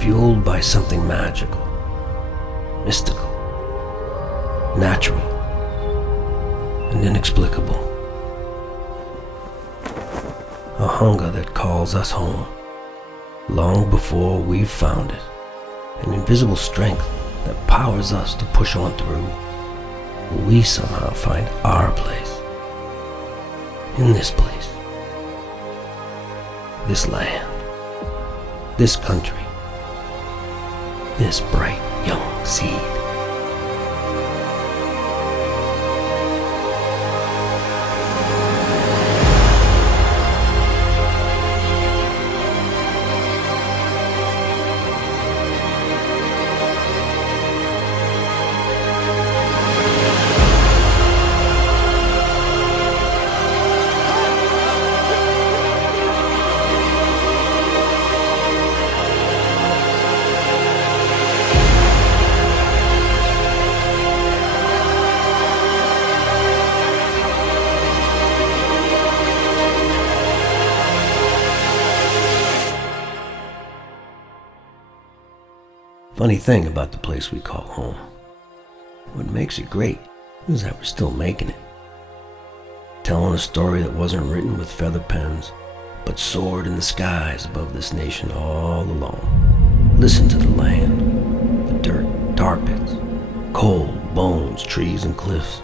fueled by something magical, mystical, natural, and inexplicable. A hunger that calls us home, long before we've found it. An invisible strength that powers us to push on through. We somehow find our place. In this place. This land. This country. This bright young seed. Funny thing about the place we call home. What makes it great is that we're still making it. Telling a story that wasn't written with feather pens, but soared in the skies above this nation all along. Listen to the land, the dirt, tar pits, coal, bones, trees, and cliffs.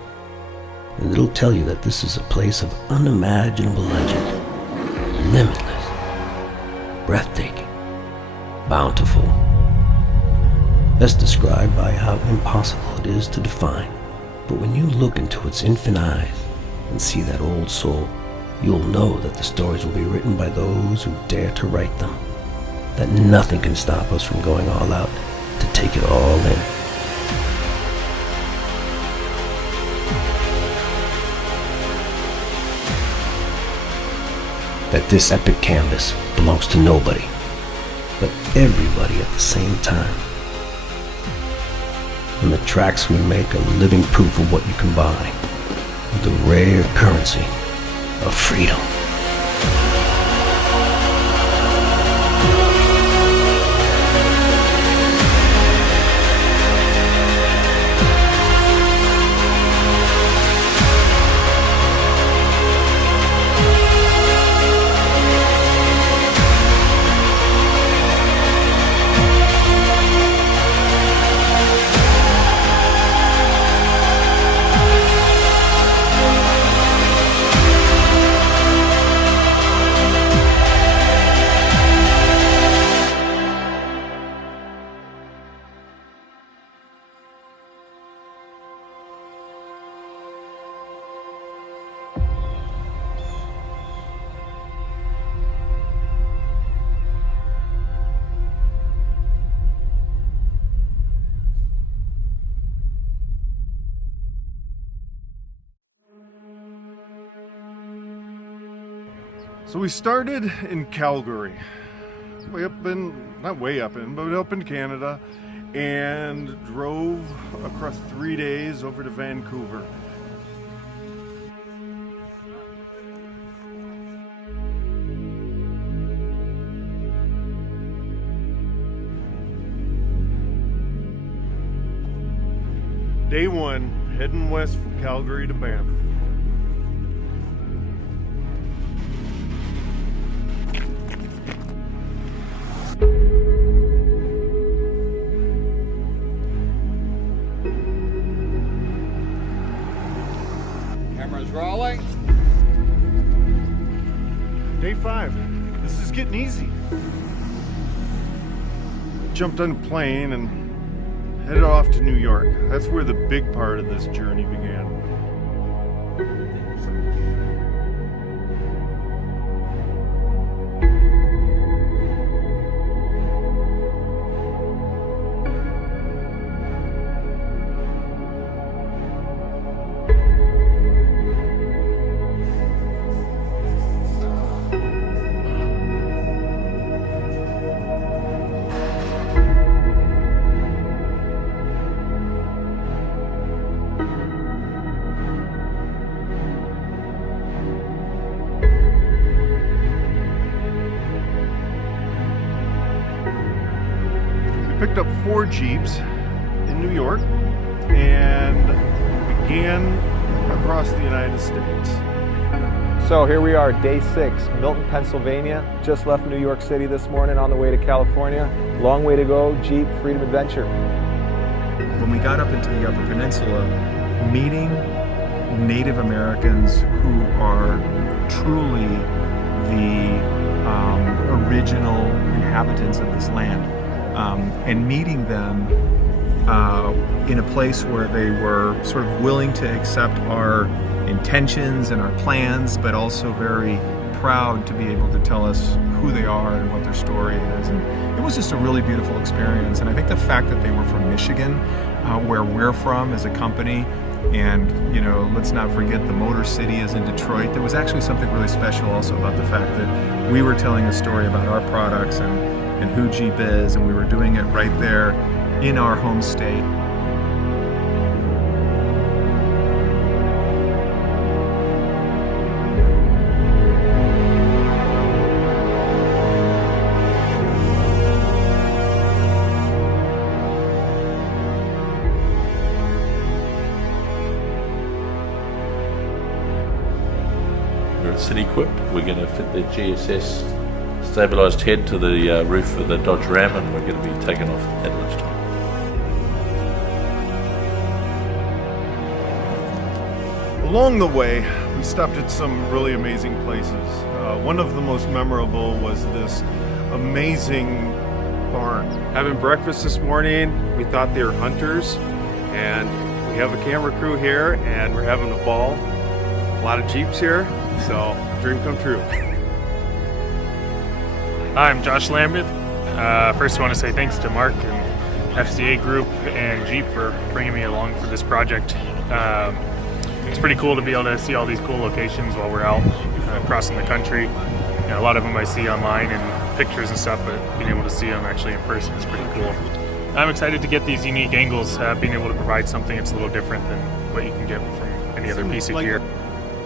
And it'll tell you that this is a place of unimaginable legend. Limitless, breathtaking, bountiful. Best described by how impossible it is to define. But when you look into its infinite eyes and see that old soul, you'll know that the stories will be written by those who dare to write them. That nothing can stop us from going all out to take it all in. That this epic canvas belongs to nobody, but everybody at the same time. And the tracks we make are living proof of what you can buy, the rare currency of freedom. So we started in Calgary, not way up in, but up in Canada, and drove across 3 days over to Vancouver. Day one, heading west from Calgary to Banff. Cameras rolling. Day 5. This is getting easy. Jumped on a plane and headed off to New York. That's where the big part of this journey began. picked up 4 Jeeps in New York and began across the United States. So here we are, day 6, Milton, Pennsylvania. Just left New York City this morning on the way to California. Long way to go, Jeep, Freedom Adventure. When we got up into the Upper Peninsula, meeting Native Americans who are truly the original inhabitants of this land, and meeting them in a place where they were sort of willing to accept our intentions and our plans, but also very proud to be able to tell us who they are and what their story is. And it was just a really beautiful experience. And I think the fact that they were from Michigan, where we're from as a company, and let's not forget the Motor City is in Detroit. There was actually something really special also about the fact that we were telling a story about our products and who Jeep is, and we were doing it right there in our home state. We're at City Equip. We're going to fit the GSS stabilised head to the roof of the Dodge Ram, and we're going to be taking off at lunchtime. Along the way, we stopped at some really amazing places. One of the most memorable was this amazing barn. Having breakfast this morning, we thought they were hunters, and we have a camera crew here, and we're having a ball. A lot of Jeeps here, so dream come true. Hi, I'm Josh Lambeth. First I want to say thanks to Mark and FCA Group and Jeep for bringing me along for this project. It's pretty cool to be able to see all these cool locations while we're out crossing the country. A lot of them I see online and pictures and stuff, but being able to see them actually in person is pretty cool. I'm excited to get these unique angles, being able to provide something that's a little different than what you can get from any other piece of gear.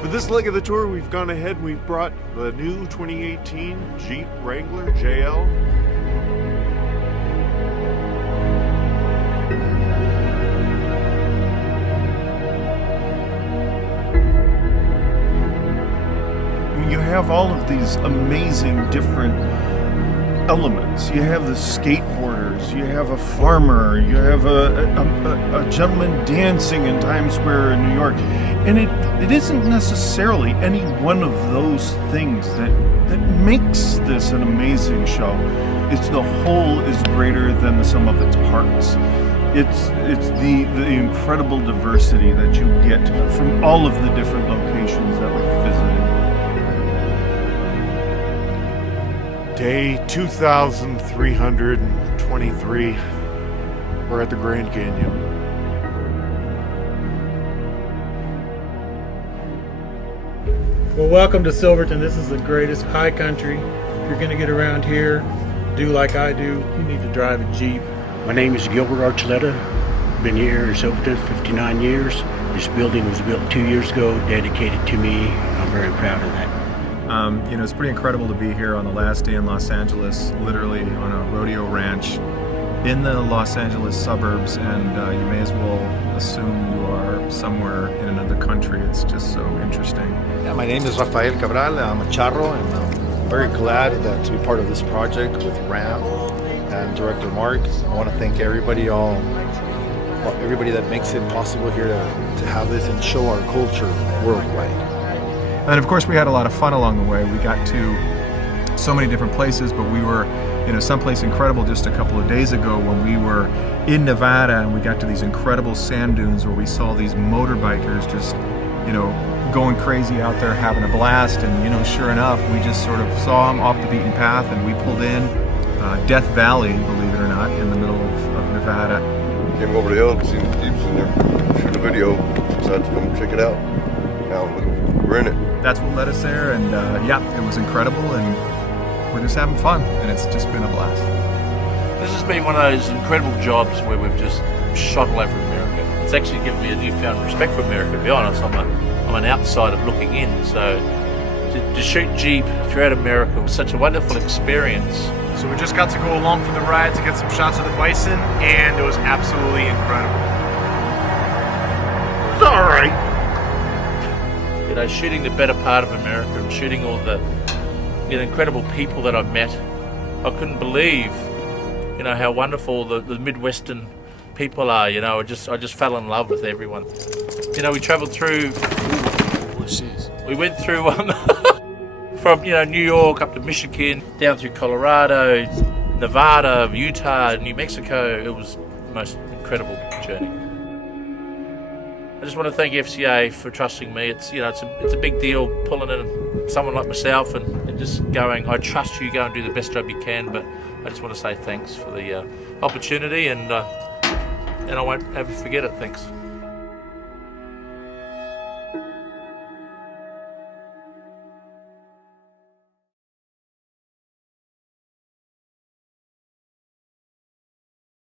For this leg of the tour, we've gone ahead and we've brought the new 2018 Jeep Wrangler JL. When you have all of these amazing different elements, you have the skateboarders, you have a farmer, you have a gentleman dancing in Times Square in New York, and it isn't necessarily any one of those things that makes this an amazing show. It's the whole is greater than the sum of its parts. It's the incredible diversity that you get from all of the different locations that we've visited. Day 2,323. We're at the Grand Canyon. Well, welcome to Silverton. This is the greatest high country. If you're going to get around here, do like I do, you need to drive a Jeep. My name is Gilbert Archuleta. Been here in Silverton 59 years. This building was built 2 years ago, dedicated to me. I'm very proud of that. It's pretty incredible to be here on the last day in Los Angeles, literally on a rodeo ranch in the Los Angeles suburbs, and you may as well assume you are somewhere in another country. It's just so interesting. Yeah, my name is Rafael Cabral. I'm a charro, and I'm very glad to be part of this project with Ram and Director Mark. I want to thank everybody that makes it possible here to have this and show our culture worldwide. And of course we had a lot of fun along the way. We got to so many different places, but we were someplace incredible just a couple of days ago when we were in Nevada, and we got to these incredible sand dunes where we saw these motorbikers just going crazy out there having a blast. And sure enough, we just sort of saw them off the beaten path, and we pulled in Death Valley, believe it or not, in the middle of Nevada. Came over the hill and seen the Jeeps in there, shoot a video, decided to come check it out. Now we're in it. That's what led us there, and it was incredible, and we're just having fun, and it's just been a blast. This has been one of those incredible jobs where we've just shot all over America. It's actually given me a newfound respect for America, to be honest. I'm an outsider looking in, so to shoot Jeep throughout America was such a wonderful experience. So we just got to go along for the ride to get some shots of the bison, and it was absolutely incredible. It was all right. You know, shooting the better part of America and shooting all the incredible people that I've met. I couldn't believe, how wonderful the Midwestern people are. I just fell in love with everyone. We traveled through. We went through from New York up to Michigan, down through Colorado, Nevada, Utah, New Mexico. It was the most incredible journey. I just want to thank FCA for trusting me. It's a big deal pulling in someone like myself and just going, I trust you, go and do the best job you can. But I just want to say thanks for the opportunity, and I won't ever forget it. Thanks.